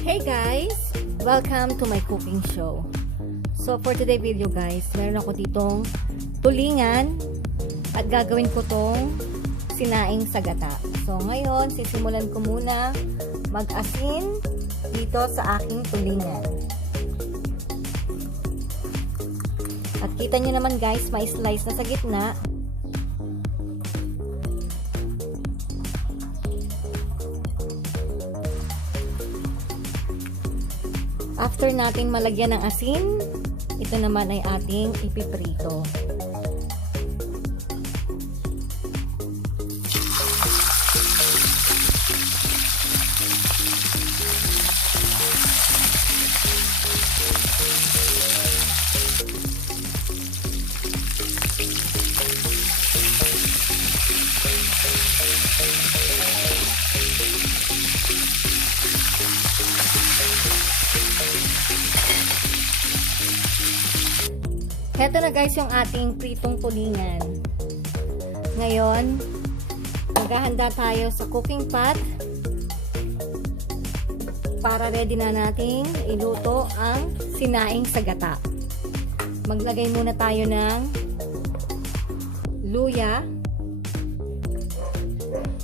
Hey guys! Welcome to my cooking show. So for today video guys, meron ako ditong tulingan at gagawin ko tong sinaing sa gata. So ngayon, sisimulan ko muna mag-asin dito sa aking tulingan. At kita nyo naman guys, may slice na sa gitna. After natin malagyan ng asin, ito naman ay ating ipiprito. Heto na guys yung ating pritong tulingan. Ngayon, maghahanda tayo sa cooking pot para ready na nating iluto ang sinaing sa gata. Maglagay muna tayo ng luya,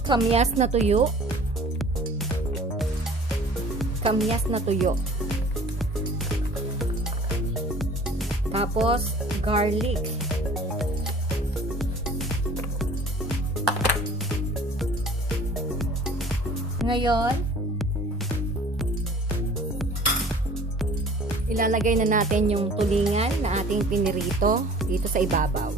kamyas na tuyo, kamyas na tuyo. Tapos, garlic. Ngayon, ilalagay na natin yung tulingan na ating pinirito dito sa ibabaw.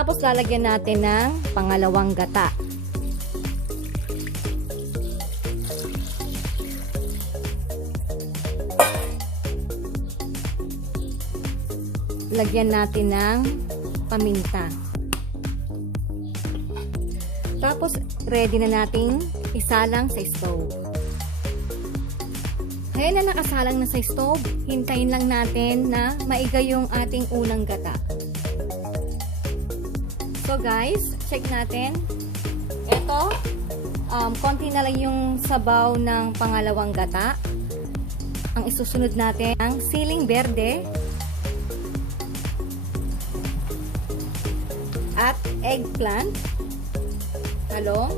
Tapos lalagyan natin ng pangalawang gata. Lagyan natin ng paminta. Tapos ready na nating isalang sa stove. Ngayon na nakasalang na sa stove, hintayin lang natin na maiga yung ating unang gata. So guys, check natin. Ito, um, konti na lang yung sabaw ng pangalawang gata. Ang isusunod natin ang siling berde at eggplant, talong,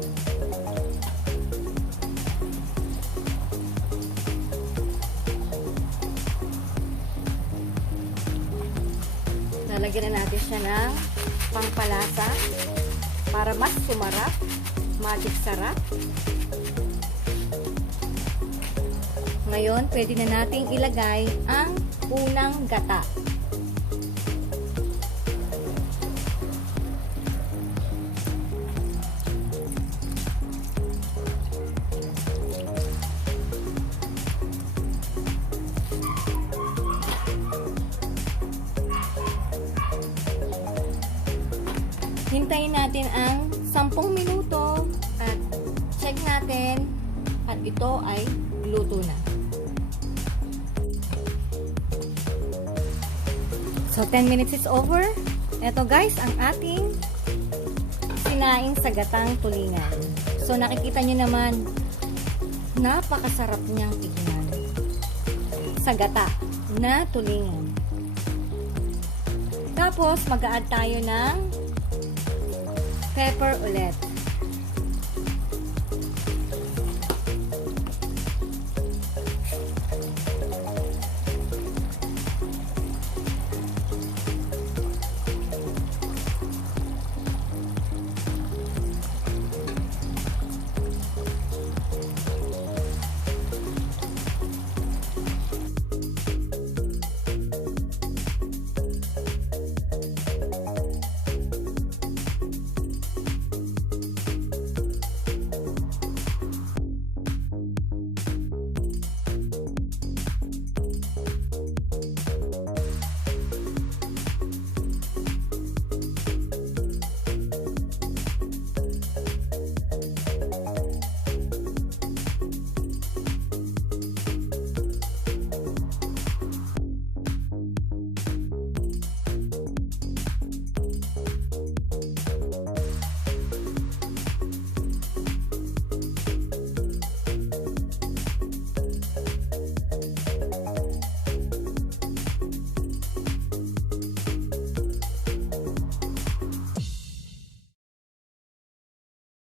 lalagyan na natin siya ng pangpalasa para mas sumarap, magic sarap. Ngayon, pwede na nating ilagay ang unang gata. Hintayin natin ang 10 minuto at check natin at ito ay luto na. So 10 minutes is over. Ito guys ang ating sinaing sa gatang tulingan. So nakikita nyo naman napakasarap niyang tignan sa gata na tulingan. Tapos mag-add tayo ng pepper ulit.